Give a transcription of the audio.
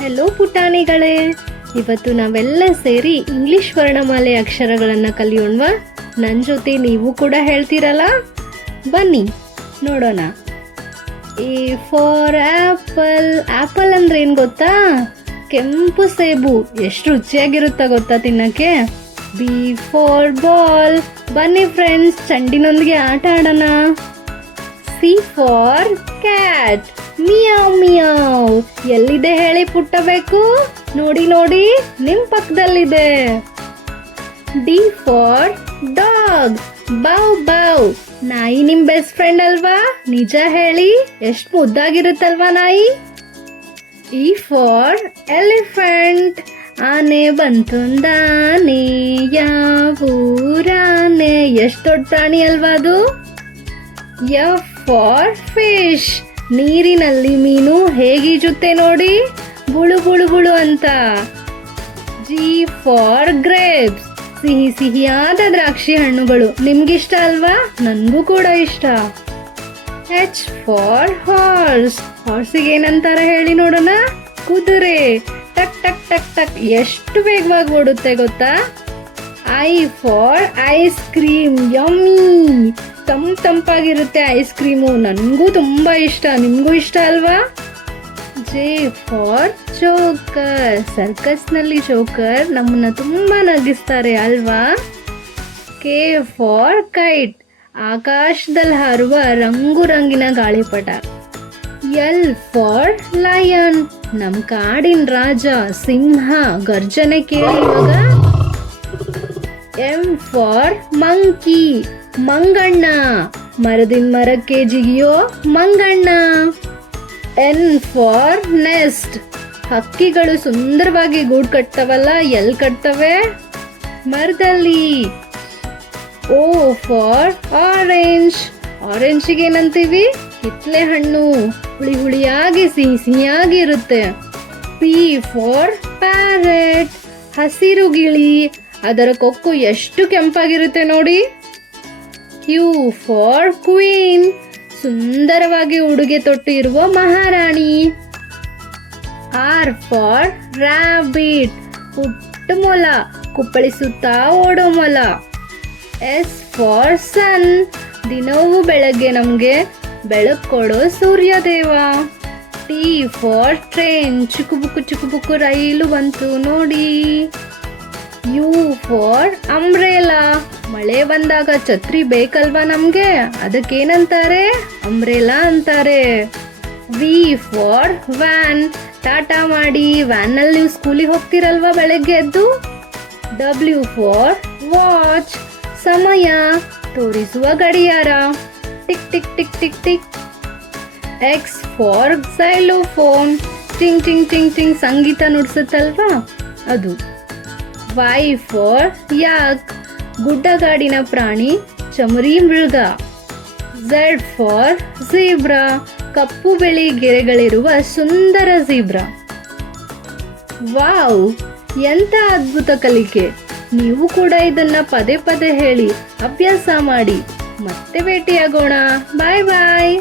Hello ಪುಟಾಣಿಗಳೇ, ಇವತ್ತು ನಾವೆಲ್ಲ ಸೇರಿ ಇಂಗ್ಲಿಷ್ ವರ್ಣಮಾಲೆ ಅಕ್ಷರಗಳನ್ನು ಕಲಿಯೋಣವಾ? ನನ್ನ ಜೊತೆ ನೀವು ಕೂಡ ಹೇಳ್ತೀರಲ್ಲ? ಬನ್ನಿ ನೋಡೋಣ. A for apple. ಆಪಲ್ ಅಂದ್ರೆ ಏನು ಗೊತ್ತಾ? ಕೆಂಪು ಸೇಬು. ಎಷ್ಟು ರುಚಿಯಾಗಿರುತ್ತಾ ಗೊತ್ತಾ ತಿನ್ನಕ್ಕೆ? B for ball. ಬನ್ನಿ ಫ್ರೆಂಡ್ಸ್, ಚೆಂಡಿನೊಂದಿಗೆ ಆಟ ಆಡೋಣ. C for cat. Meow meow. ಎಲ್ಲಿದೆ ಹೇಳಿ ಪುಟ್ಟಬೇಕು? ನೋಡಿ ನೋಡಿ, ನಿಮ್ ಪಕ್ಕದಲ್ಲಿದೆ. D for dog. ಬೌ ಬೌ. ನಾಯಿ ನಿಮ್ ಬೆಸ್ಟ್ ಫ್ರೆಂಡ್ ಅಲ್ವಾ? ನಿಜ ಹೇಳಿ, ಎಷ್ಟು ಮುದ್ದಾಗಿರುತ್ತಲ್ವಾ ನಾಯಿ? E for elephant. ಆನೆ ಬಂತೊಂದಾನೆ, ಯಾವೂರಾನೆ. ಎಷ್ಟು ದೊಡ್ಡ ಪ್ರಾಣಿ ಅಲ್ವಾ ಅದು? F for fish. ನೀರಿನಲ್ಲಿ ಮೀನು ಹೇಗೀಜುತ್ತೆ ನೋಡಿ, ಬುಳು ಬುಳು ಬುಳು ಅಂತ. G for grapes. ಸಿಹಿ ಸಿಹಿಯಾದ ದ್ರಾಕ್ಷಿ ಹಣ್ಣುಗಳು. ನಿಮ್ಗಿಷ್ಟ ಅಲ್ವಾ? ನನ್ಗೂ ಕೂಡ ಇಷ್ಟ. H for horse. ಹಾರ್ಸಿಗೆ ಏನಂತಾರ ಹೇಳಿ ನೋಡೋಣ? ಕುದುರೆ. ಟಕ್ ಟಕ್ ಟಕ್ ಟಕ್. ಎಷ್ಟು ವೇಗವಾಗಿ ಓಡುತ್ತೆ ಗೊತ್ತಾ? I for ice cream. Yummy. ತಂಪಾಗಿರುತ್ತೆ ಐಸ್ ಕ್ರೀಮು. ನನಗೂ ತುಂಬಾ ಇಷ್ಟ. ನಿಮಗೂ ಇಷ್ಟ ಅಲ್ವಾ? J for joker. ಸರ್ಕಸ್ನಲ್ಲಿ ಜೋಕರ್ ನಮ್ಮನ್ನ ತುಂಬಾ ನಗಿಸ್ತಾರೆ ಅಲ್ವಾ? K for kite. ಆಕಾಶದಲ್ಲಿ ಹಾರುವ ರಂಗು ರಂಗಿನ ಗಾಳಿಪಟ. L for lion. ನಮ್ ಕಾಡಿನ ರಾಜ ಸಿಂಹ. ಗರ್ಜನೆ ಕೇಳಿ ಇವಾಗ. M for monkey. ಮಂಗಣ್ಣ. ಮರದಿಂದ ಮರಕ್ಕೆ ಜಿಗಿಯೋ ಮಂಗಣ್ಣ. N for nest. ಹಕ್ಕಿಗಳು ಸುಂದರವಾಗಿ ಗೂಡು ಕಟ್ತವಲ್ಲ, ಎಲ್ಲಿ ಕಟ್ತವೆ? ಮರದಲ್ಲಿ. ಓ ಫಾರ್ ಆರೆಂಜ್. ಆರೆಂಜಿಗೆ ಏನಂತೀವಿ? ಕಿತ್ಲೆ ಹಣ್ಣು. ಹುಳಿ ಹುಳಿಯಾಗಿ ಸಿಹಿ ಸಿಹಿಯಾಗಿ ಇರುತ್ತೆ. P for parrot. ಹಸಿರು ಗಿಳಿ. ಅದರ ಕೊಕ್ಕು ಎಷ್ಟು ಕೆಂಪಾಗಿರುತ್ತೆ ನೋಡಿ. Q for queen. ಸುಂದರವಾಗಿ ಉಡುಗೆ ತೊಟ್ಟು ಇರುವ ಮಹಾರಾಣಿ. R for rabbit. ಪುಟ್ಟ ಮೊಲ. ಕುಪ್ಪಳಿಸುತ್ತಾ ಓಡೋ ಮೊಲ. S for sun. ದಿನವೂ ಬೆಳಗ್ಗೆ ನಮಗೆ ಬೆಳಕು ಕೊಡೋ ಸೂರ್ಯದೇವ. T for train. ಚುಕುಬುಕು ರೈಲು ಬಂತು ನೋಡಿ. U for umbrella. ಮಳೆ ಬಂದಾಗ ಛತ್ರಿ ಬೇಕಲ್ವಾ ನಮ್ಗೆ? ಅದಕ್ಕೇನಂತಾರೆ? ಅಂಬ್ರೇಲಾ ಅಂತಾರೆ. V for van. ಟಾಟಾ ಮಾಡಿ. ವ್ಯಾನಲ್ಲಿ ನೀವು ಸ್ಕೂಲಿಗೆ ಹೋಗ್ತಿರಲ್ವಾ ಬೆಳಗ್ಗೆ ಎದ್ದು? W for watch. ಸಮಯ ತೋರಿಸುವ ಗಡಿಯಾರ. Tick tick tick tick tick. X for xylophone. ಟಿಂಗ್ ಟಿಂಗ್ ಟಿಂಗ್ ಟಿಂಗ್ ಸಂಗೀತ ನುಡಿಸುತ್ತಲ್ವಾ ಅದು. ವೈ ಫಾರ್ ಯಾಕ್. ಗುಡ್ಡಗಾಡಿನ ಪ್ರಾಣಿ, ಚಮರಿ ಮೃಗ. Z for zebra. ಕಪ್ಪು ಬಿಳಿ ಗೆರೆಗಳಿರುವ ಸುಂದರ ಝೀಬ್ರಾ. ವಾವ್, ಎಂತ ಅದ್ಭುತ ಕಲಿಕೆ. ನೀವು ಕೂಡ ಇದನ್ನ ಪದೇ ಪದೇ ಹೇಳಿ ಅಭ್ಯಾಸ ಮಾಡಿ. ಮತ್ತೆ ಭೇಟಿಯಾಗೋಣ. ಬಾಯ್ ಬಾಯ್.